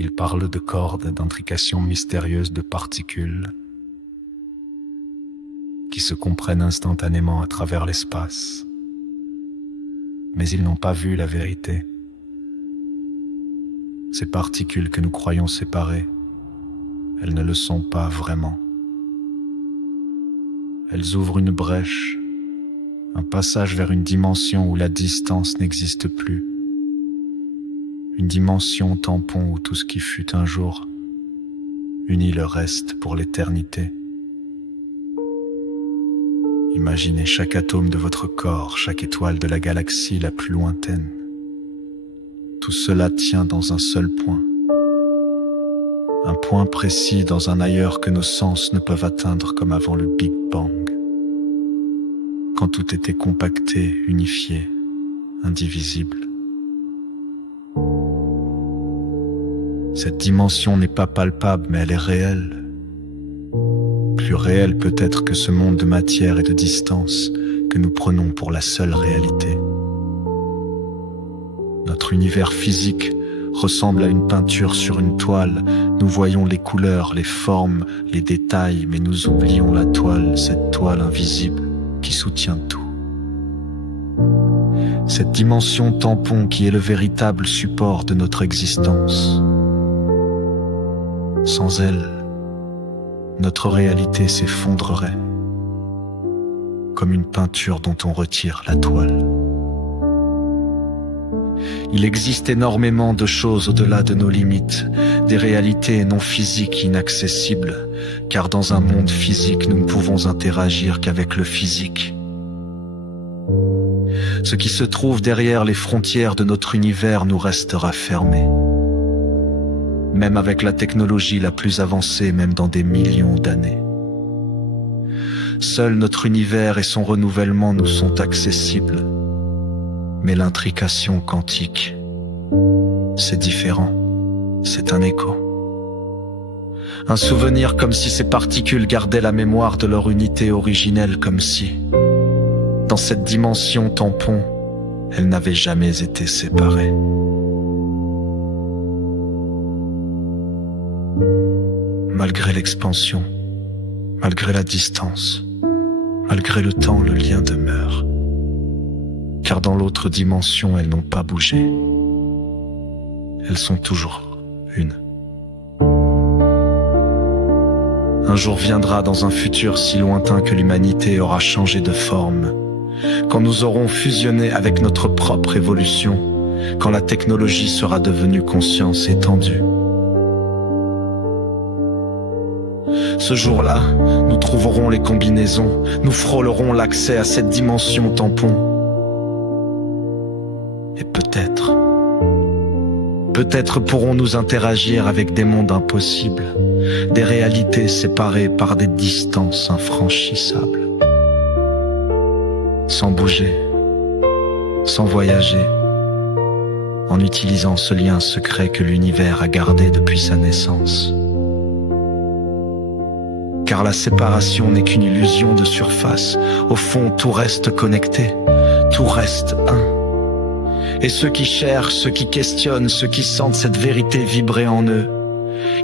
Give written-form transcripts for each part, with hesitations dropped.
Il parle de cordes, d'intrications mystérieuses de particules qui se comprennent instantanément à travers l'espace. Mais ils n'ont pas vu la vérité. Ces particules que nous croyons séparées, elles ne le sont pas vraiment. Elles ouvrent une brèche, un passage vers une dimension où la distance n'existe plus. Une dimension tampon où tout ce qui fut un jour unit le reste pour l'éternité. Imaginez chaque atome de votre corps, chaque étoile de la galaxie la plus lointaine. Tout cela tient dans un seul point. Un point précis dans un ailleurs que nos sens ne peuvent atteindre comme avant le Big Bang. Quand tout était compacté, unifié, indivisible. Cette dimension n'est pas palpable, mais elle est réelle. Plus réelle peut-être que ce monde de matière et de distance que nous prenons pour la seule réalité. Notre univers physique ressemble à une peinture sur une toile. Nous voyons les couleurs, les formes, les détails, mais nous oublions la toile, cette toile invisible qui soutient tout. Cette dimension tampon qui est le véritable support de notre existence. Sans elle, notre réalité s'effondrerait, comme une peinture dont on retire la toile. Il existe énormément de choses au-delà de nos limites, des réalités non physiques inaccessibles, car dans un monde physique, nous ne pouvons interagir qu'avec le physique. Ce qui se trouve derrière les frontières de notre univers nous restera fermé. Même avec la technologie la plus avancée, même dans des millions d'années. Seul notre univers et son renouvellement nous sont accessibles. Mais l'intrication quantique, c'est différent, c'est un écho. Un souvenir comme si ces particules gardaient la mémoire de leur unité originelle, comme si, dans cette dimension tampon, elles n'avaient jamais été séparées. Malgré l'expansion, malgré la distance, malgré le temps, le lien demeure. Car dans l'autre dimension, elles n'ont pas bougé. Elles sont toujours une. Un jour viendra dans un futur si lointain que l'humanité aura changé de forme, quand nous aurons fusionné avec notre propre évolution, quand la technologie sera devenue conscience étendue. Ce jour-là, nous trouverons les combinaisons, nous frôlerons l'accès à cette dimension tampon. Et peut-être pourrons-nous interagir avec des mondes impossibles, des réalités séparées par des distances infranchissables. Sans bouger, sans voyager, en utilisant ce lien secret que l'univers a gardé depuis sa naissance. Car la séparation n'est qu'une illusion de surface. Au fond, tout reste connecté, tout reste un. Et ceux qui cherchent, ceux qui questionnent, ceux qui sentent cette vérité vibrer en eux,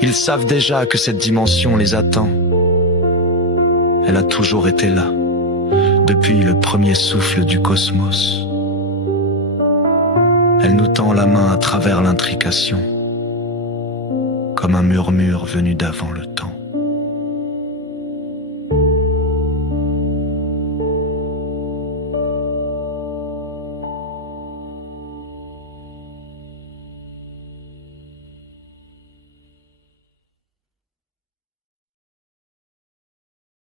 ils savent déjà que cette dimension les attend. Elle a toujours été là, depuis le premier souffle du cosmos. Elle nous tend la main à travers l'intrication, comme un murmure venu d'avant le temps.